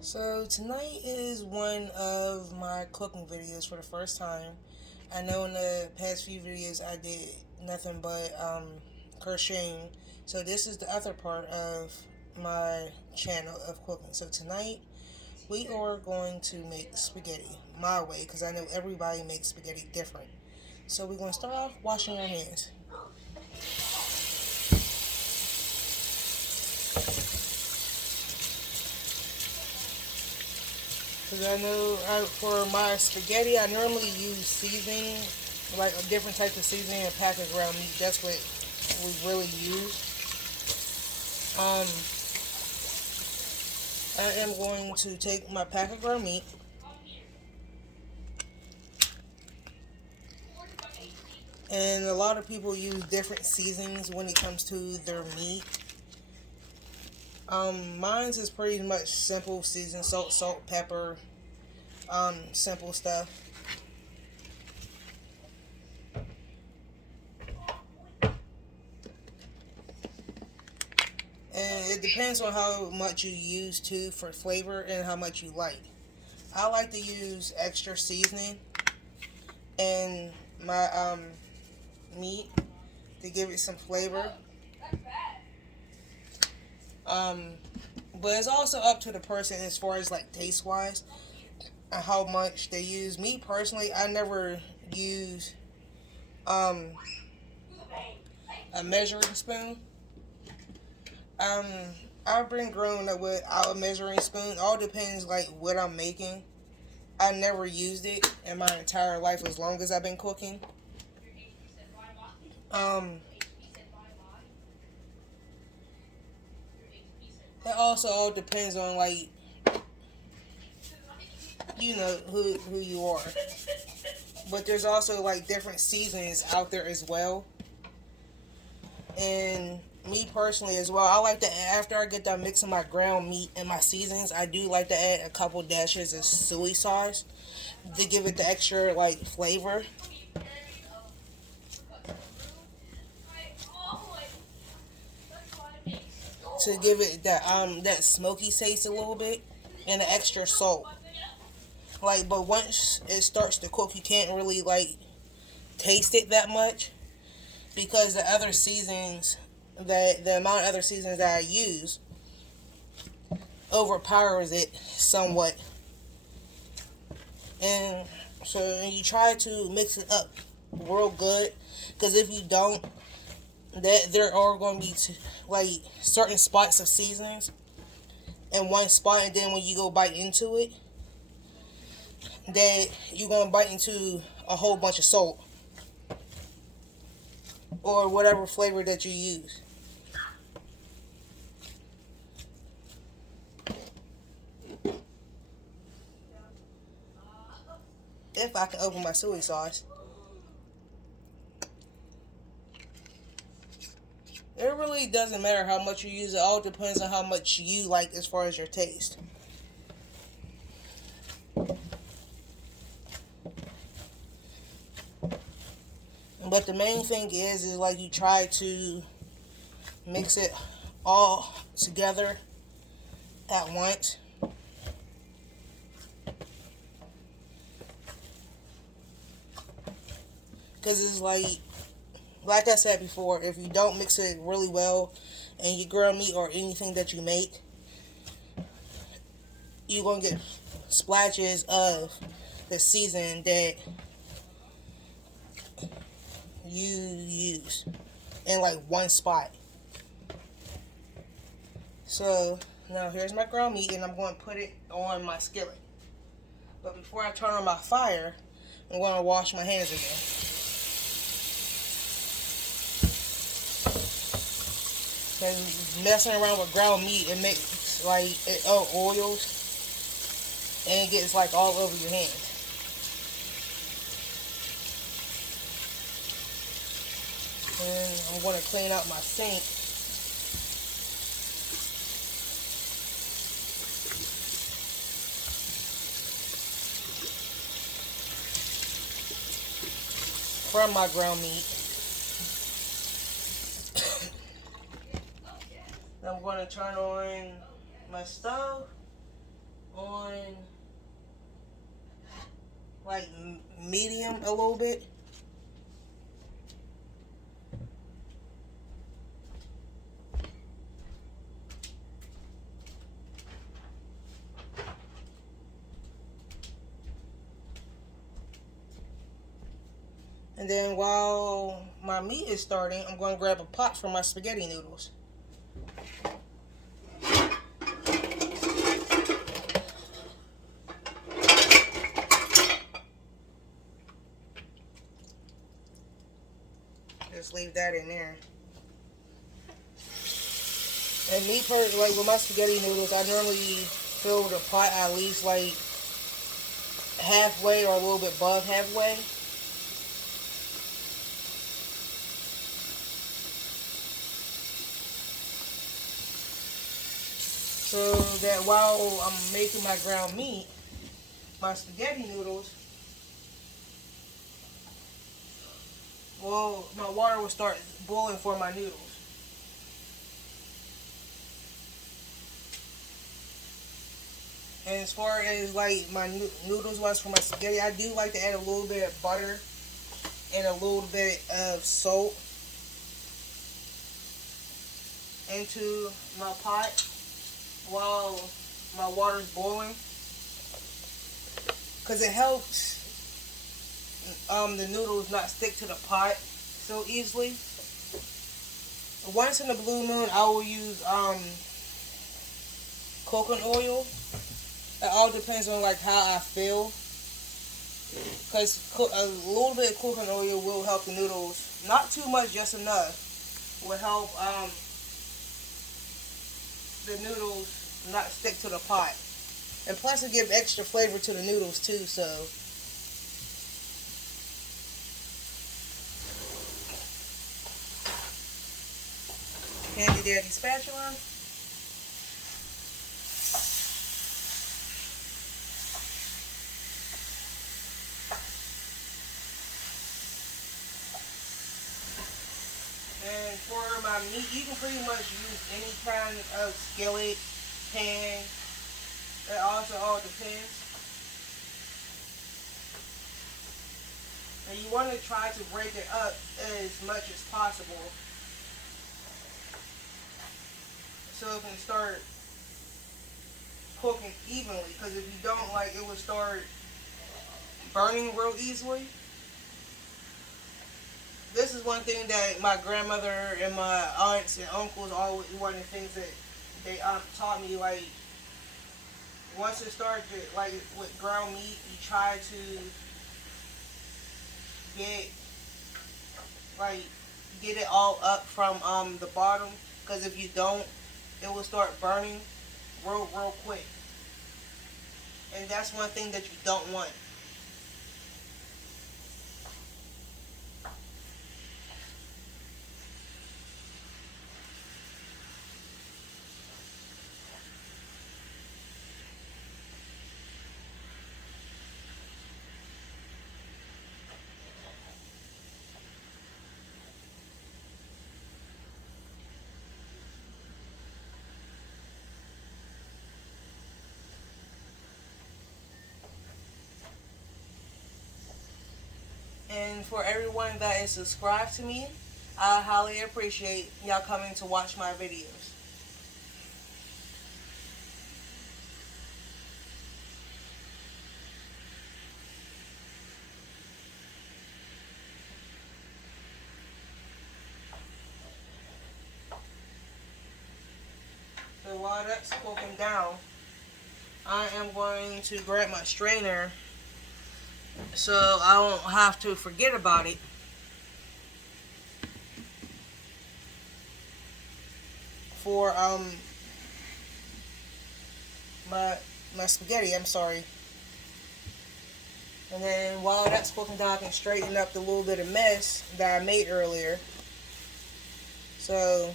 So tonight is one of my cooking videos for the first time. I know in the past few videos I did nothing but crocheting. So this is the other part of my channel of cooking. So tonight we are going to make spaghetti my way because I know everybody makes spaghetti different. So we're going to start off washing our hands. Because I know for my spaghetti, I normally use seasoning, like a different type of seasoning, and pack of ground meat. That's what we really use. Um, I am going to take my pack of ground meat, and a lot of people use different seasonings when it comes to their meat. Mine's is pretty much simple season, salt, pepper, simple stuff. And it depends on how much you use too for flavor and how much you like. I like to use extra seasoning in my meat to give it some flavor. Um, but it's also up to the person as far as like taste wise and how much they use. Me personally, I never use um, a measuring spoon. Um, I've been growing up without a measuring spoon. All depends like what I'm making. I never used it in my entire life as long as I've been cooking. Um, it also all depends on like who you are. But there's also like different seasons out there as well. And me personally as well, I like to after I get done mixing my ground meat and my seasonings, I do like to add a couple dashes of soy sauce to give it the extra like flavor. To give it that smoky taste a little bit and the extra salt. Like, but once it starts to cook, you can't really like taste it that much because the amount of other seasonings that I use overpowers it somewhat. And so you try to mix it up real good because if you don't, that there are going to be like certain spots of seasonings in one spot, and then when you go bite into it, that you're going to bite into a whole bunch of salt or whatever flavor that you use. If I can open my soy sauce, it really doesn't matter how much you use. It all depends on how much you like as far as your taste. But the main thing is like you try to mix it all together at once. Because it's like I said before, if you don't mix it really well and you grill meat or anything that you make, you're going to get splashes of the season that you use in like one spot. So now here's my ground meat and I'm going to put it on my skillet. But before I turn on my fire, I'm going to wash my hands again. Because messing around with ground meat, it makes like it oils and it gets like all over your hands. And I'm going to clean out my sink. From my ground meat. Then I'm going to turn on my stove medium a little bit. And then while my meat is starting, I'm going to grab a pot for my spaghetti noodles. Just leave that in there. And me personally, like with my spaghetti noodles, I normally fill the pot at least like halfway or a little bit above halfway. So that while I'm making my ground meat, my spaghetti noodles, well, my water will start boiling for my noodles. And as far as like my noodles was for my spaghetti, I do like to add a little bit of butter and a little bit of salt into my pot while my water is boiling, because it helps the noodles not stick to the pot so easily. Once in a blue moon, I will use coconut oil. It all depends on like how I feel, because a little bit of coconut oil will help the noodles. Not too much, just enough. Will help the noodles not stick to the pot. And plus it gives extra flavor to the noodles too, so. Handy dandy spatula. And for my meat, you can pretty much use any kind of skillet, pan. It also all depends. And you want to try to break it up as much as possible, so it can start cooking evenly. Because if you don't, like, it will start burning real easily. This is one thing that my grandmother and my aunts and uncles, always one of the things that they taught me. Like, once it starts, like with ground meat, you try to get like get it all up from the bottom, because if you don't, it will start burning real quick, and that's one thing that you don't want. And for everyone that is subscribed to me, I highly appreciate y'all coming to watch my videos. So while that's cooking down, I am going to grab my strainer so I won't have to forget about it. For my spaghetti, I'm sorry. And then while that's cooking down, I can straighten up the little bit of mess that I made earlier. So